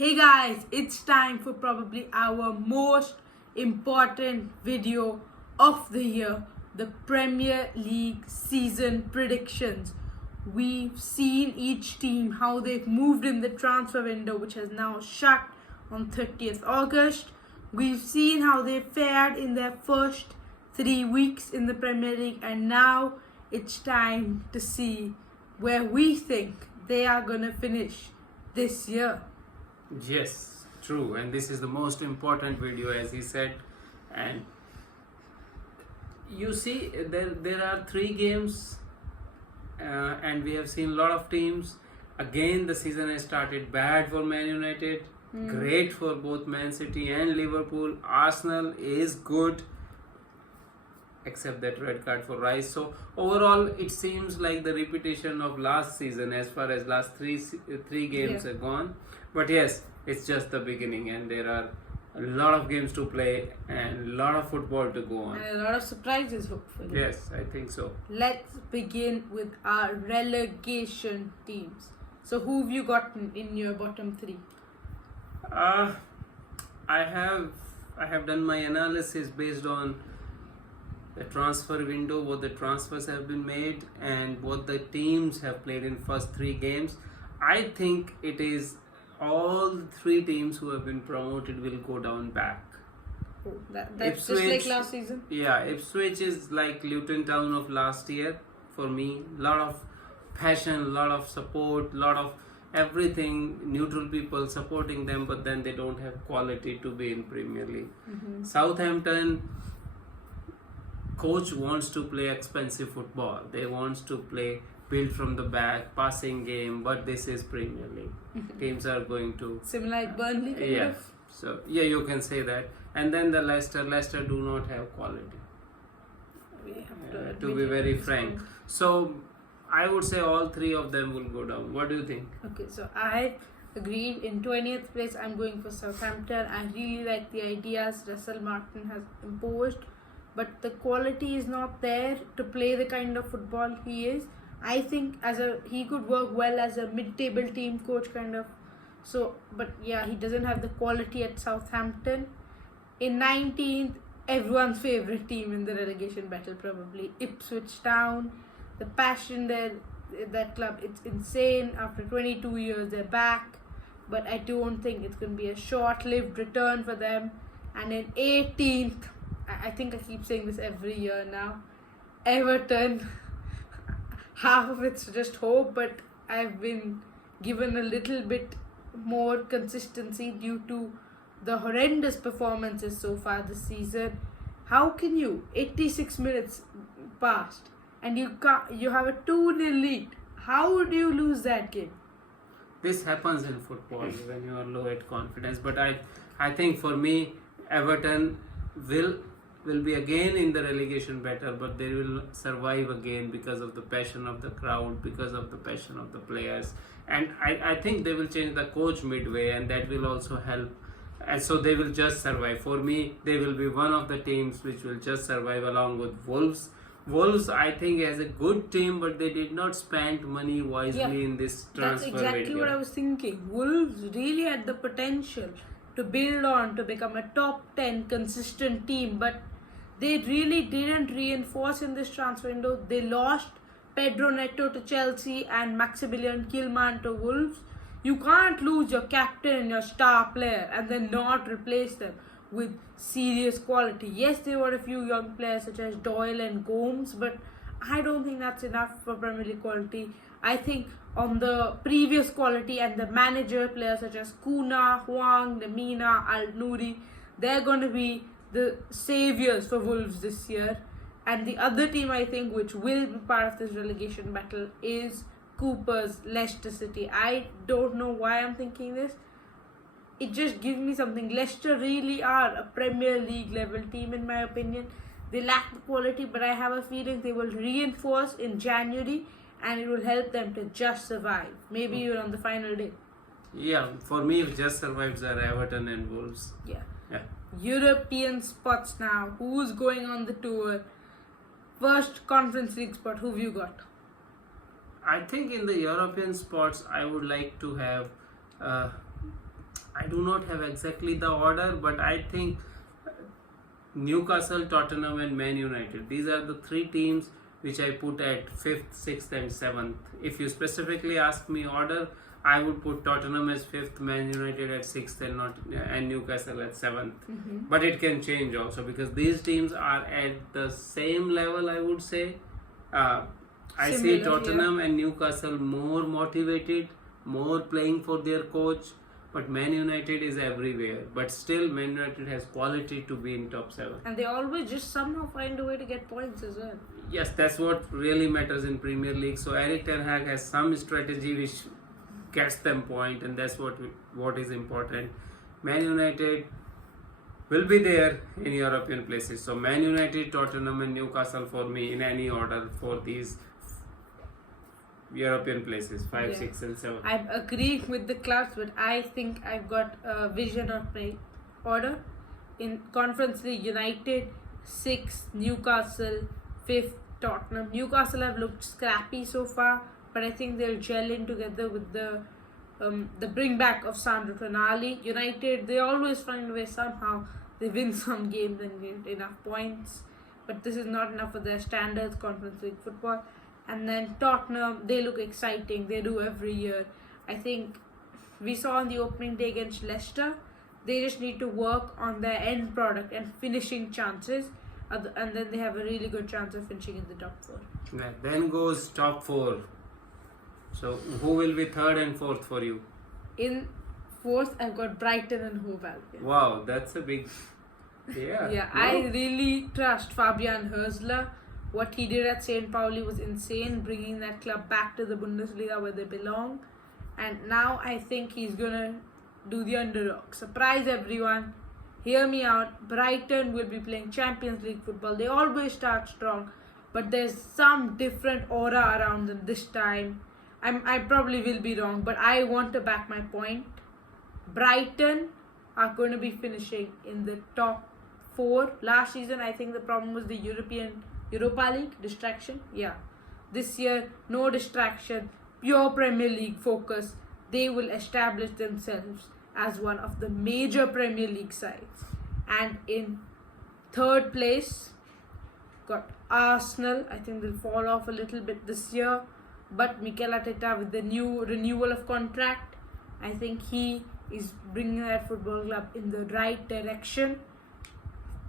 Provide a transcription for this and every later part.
Hey guys, it's time for probably our most important video of the year, the Premier League season predictions. We've seen each team how they've moved in the transfer window, which has now shut on 30th August. We've seen how they fared in their first 3 weeks in the Premier League, and now it's time to see where we think they are gonna finish this year. Yes, true. And this is the most important video, as he said. And you see, there are 3 games, and we have seen a lot of teams. Again, the season has started bad for Man United, great for both Man City and Liverpool. Arsenal is good, except that red card for Rice. So overall, it seems like the repetition of last season as far as last three games Yeah. are gone. But yes, it's just the beginning, and there are a lot of games to play and a lot of football to go on. And a lot of surprises, hopefully. Yes, I think so. Let's begin with our relegation teams. So, who have you gotten in your bottom three? Uh, I have done my analysis based on the transfer window, what the transfers have been made, and what the teams have played in first 3 games. I think it is all 3 teams who have been promoted will go down back. Oh, that's just like last season. Yeah, Ipswich is like Luton Town of last year for me. Lot of passion, lot of support, lot of everything. Neutral people supporting them, but then they don't have quality to be in Premier League. Southampton coach wants to play expensive football. They wants to play build from the back, passing game, but this is Premier League. Teams are going to Similar like Burnley, kind yeah. of. So yeah, you can say that. And then the Leicester do not have quality. We have To admit be it very at this frank. point. So I would say all 3 of them will go down. What do you think? Okay, so I agreed. In 20th place, I'm going for Southampton. I really like the ideas Russell Martin has imposed, but the quality is not there to play the kind of football he is. I think he could work well as a mid-table team coach kind of. So, but yeah, he doesn't have the quality at Southampton. In 19th, everyone's favorite team in the relegation battle, probably Ipswich Town. The passion there, that club, it's insane. After 22 years, they're back, but I don't think it's going to be a short-lived return for them. And in 18th, I think I keep saying this every year now, Everton. Half of it's just hope, but I've been given a little bit more consistency due to the horrendous performances so far this season. How can you 86 minutes passed and you have a 2-0 lead? How would you lose that game? This happens in football when you are low at confidence. But I think for me, Everton will be again in the relegation battle, but they will survive again because of the passion of the crowd, because of the passion of the players. And I think they will change the coach midway, and that will also help. And so they will just survive. For me, they will be one of the teams which will just survive along with Wolves. Wolves, I think, has a good team, but they did not spend money wisely in this That's transfer exactly window. what I was thinking. Wolves really had the potential to build on to become a top 10 consistent team, but they really didn't reinforce in this transfer window. They lost Pedro Neto to Chelsea and Maximilian Kilman to Wolves. You can't lose your captain and your star player and then not replace them with serious quality. Yes, there were a few young players such as Doyle and Gomes, but I don't think that's enough for Premier League quality. I think on the previous quality and the manager players such as Kuna, Huang, Lemina, Al-Nouri, they're going to be the saviors for Wolves this year. And the other team I think which will be part of this relegation battle is Cooper's Leicester City. I don't know why I'm thinking this. It just gives me something. Leicester really are a Premier League level team in my opinion. They lack the quality, but I have a feeling they will reinforce in January and it will help them to just survive. Maybe even on the final day. Yeah, for me, just survives are Everton and Wolves. Yeah. Yeah. European spots now. Who's going on the tour? First Conference League spot. Who've you got? I think in the European spots, I would like to have. I do not have exactly the order, but I think Newcastle, Tottenham, and Man United. These are the three teams which I put at 5th, 6th, and 7th. If you specifically ask me order, I would put Tottenham as 5th, Man United at 6th, and Newcastle at 7th. But it can change also because these teams are at the same level, I would say. I see Similar, Tottenham and Newcastle more motivated, more playing for their coach. But Man United is everywhere. But still, Man United has quality to be in top 7. And they always just somehow find a way to get points as well. Yes, that's what really matters in Premier League. So Eric Ten Hag has some strategy which gets them point, and that's what is important. Man United will be there in European places. So Man United, Tottenham, and Newcastle for me in any order for these European places 5, Yeah. 6, and 7. I'm agreeing with the clubs, but I think I've got a vision of my order. In Conference League, United 6th, Newcastle 5th, Tottenham. Newcastle have looked scrappy so far, but I think they'll gel in together with the bring back of Sandro Tonali. United, they always find a way somehow. They win some games and get enough points, but this is not enough for their standards, Conference League football. And then Tottenham, they look exciting. They do every year. I think we saw on the opening day against Leicester, they just need to work on their end product and finishing chances, and then they have a really good chance of finishing in the top 4. Yeah, then goes top 4. So who will be 3rd and 4th for you? In 4th, I've got Brighton and Hove Albion. Wow, that's a big... Yeah. Yeah, No? I really trust Fabian Hürzeler. What he did at St. Pauli was insane, bringing that club back to the Bundesliga where they belong. And now I think he's going to do the underdog. Surprise everyone. Hear me out. Brighton will be playing Champions League football. They always start strong, but there's some different aura around them this time. I probably will be wrong, but I want to back my point. Brighton are going to be finishing in the top 4. Last season, I think the problem was the Europa League distraction. Yeah. This year, no distraction, pure Premier League focus. They will establish themselves as one of the major Premier League sides. And in 3rd place, got Arsenal. I think they'll fall off a little bit this year. But Mikel Arteta, with the new renewal of contract, I think he is bringing that football club in the right direction.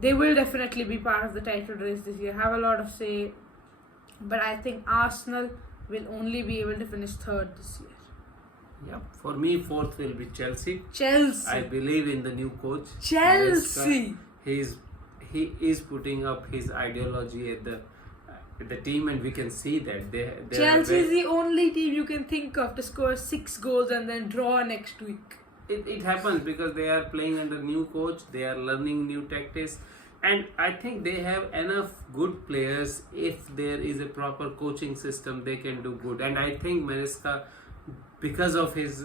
They will definitely be part of the title race this year, have a lot of say. But I think Arsenal will only be able to finish 3rd this year. Yeah. For me, 4th will be Chelsea. Chelsea. I believe in the new coach. Chelsea. He is putting up his ideology at the team, and we can see that Chelsea is the only team you can think of to score 6 goals and then draw next week. It happens because they are playing under new coach. They are learning new tactics, and I think they have enough good players. If there is a proper coaching system, they can do good. And I think Maresca, because of his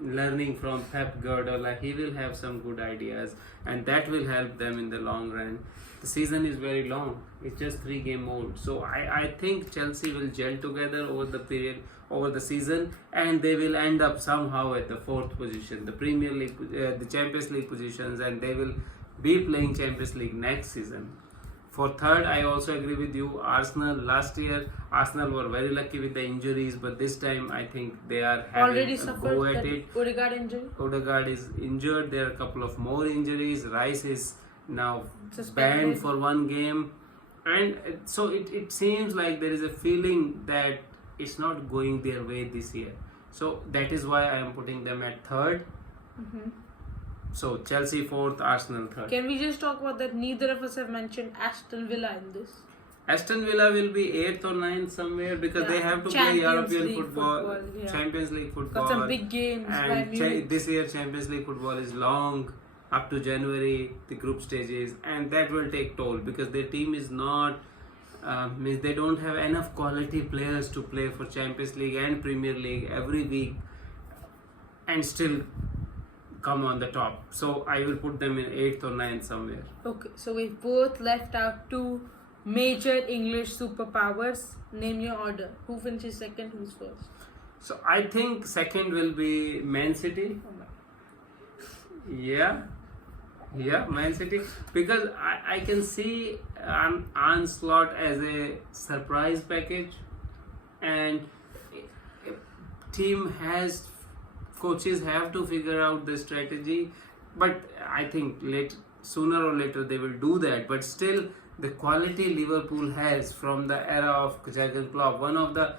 learning from Pep Guardiola, he will have some good ideas, and that will help them in the long run. The season is very long. It's just 3-game mode. So I think Chelsea will gel together over the season, and they will end up somehow at the 4th position, the Premier League, the Champions League positions, and they will be playing Champions League next season. For 3rd, I also agree with you. Arsenal, last year, Arsenal were very lucky with the injuries, but this time I think they are having Already a suffered go at the it. Odegaard injury. Odegaard is injured. There are a couple of more injuries. Rice is now Suspended. banned for 1 game. And so it seems like there is a feeling that it's not going their way this year. So that is why I am putting them at 3rd. So Chelsea 4th, Arsenal 3rd. Can we just talk about that? Neither of us have mentioned Aston Villa in this. Aston Villa will be 8th or 9th somewhere because they have to play Champions European League football, yeah. Champions League football. Got some big games. And this year Champions League football is long, up to January, the group stages, and that will take toll because their team is not, means they don't have enough quality players to play for Champions League and Premier League every week and still come on the top. So I will put them in 8th or 9th somewhere. Okay, so we've both left out 2 major English superpowers. Name your order. Who finishes 2nd, who's 1st? So I think 2nd will be Man City. Oh my. Yeah, yeah, Man City. Because I can see an onslaught as a surprise package, and team has coaches have to figure out the strategy. But I think sooner or later they will do that. But still, the quality Liverpool has from the era of Jurgen Klopp, one of the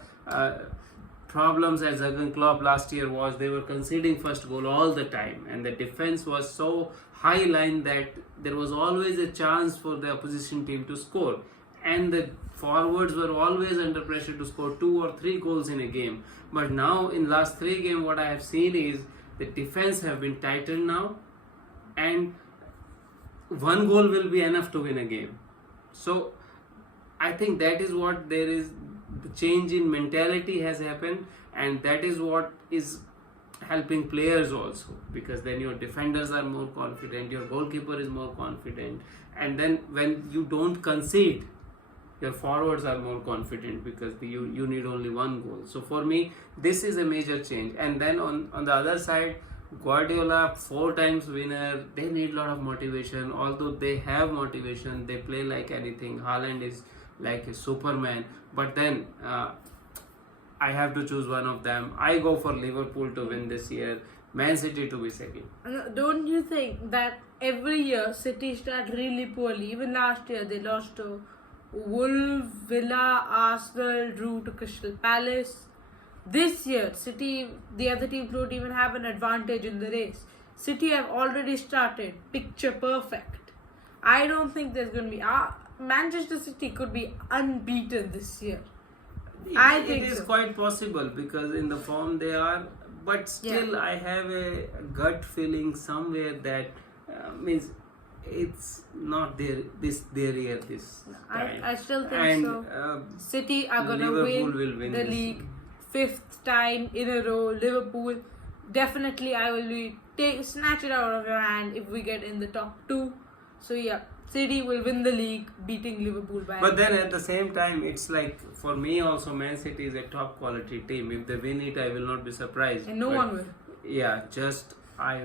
problems at Jurgen Klopp last year was they were conceding first goal all the time, and the defense was so high line that there was always a chance for the opposition team to score, and the forwards were always under pressure to score 2 or 3 goals in a game. But now in last 3 games, what I have seen is the defense have been tightened now, and 1 goal will be enough to win a game. So I think that is what there is. The change in mentality has happened, and that is what is helping players also, because then your defenders are more confident, your goalkeeper is more confident, and then when you don't concede, your forwards are more confident because you need only 1 goal. So for me, this is a major change. And then on the other side, Guardiola, 4 times winner, they need a lot of motivation. Although they have motivation, they play like anything. Haaland is like a superman, but then I have to choose one of them. I go for Liverpool to win this year, Man City to be second. Don't you think that every year City start really poorly? Even last year they lost to Wolves, Villa, Arsenal, drew to Crystal Palace. This year, City, the other teams don't even have an advantage in the race. City have already started picture perfect. I don't think there's going to be... Manchester City could be unbeaten this year. I think it is so. quite possible because in the form they are, but still I have a gut feeling somewhere that means it's not their year this time. I still think and, so. City are going to Liverpool will win the this. league 5th time in a row. Liverpool, definitely I will be snatch it out of your hand if we get in the top 2. So yeah, City will win the league, beating Liverpool by. But then at the same time, it's like for me also, Man City is a top quality team. If they win it, I will not be surprised. And no one will. Yeah, just I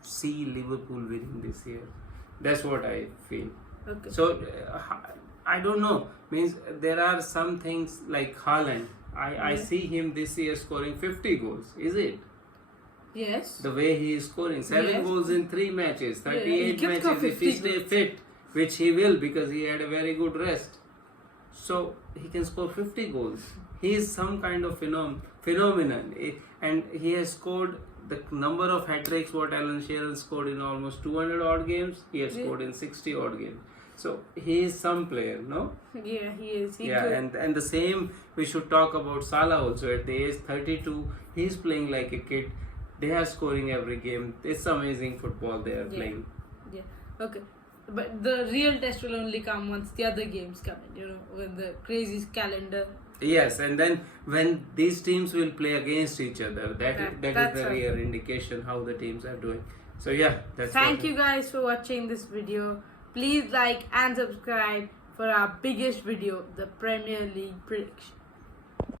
see Liverpool winning this year. That's what I feel. Okay. So I don't know. Means there are some things like Haaland. I see him this year scoring 50 goals. Is it? Yes. The way he is scoring 7 goals in 3 matches, 38 matches if he stay fit, which he will because he had a very good rest. So he can score 50 goals. He is some kind of phenomenon, and he has scored the number of hat-tricks what Alan Shearer scored in almost 200 odd games. He has scored in 60 odd games. So he is some player, no? Yeah, he is. And the same we should talk about Salah also. At the age 32, he is playing like a kid. They are scoring every game. It's amazing football they are playing. Yeah. Okay. But the real test will only come once the other games come in, when the crazy calendar. Yes, and then when these teams will play against each other, that is the real indication how the teams are doing. So yeah, that's Thank you guys for watching this video. Please like and subscribe for our biggest video, the Premier League prediction.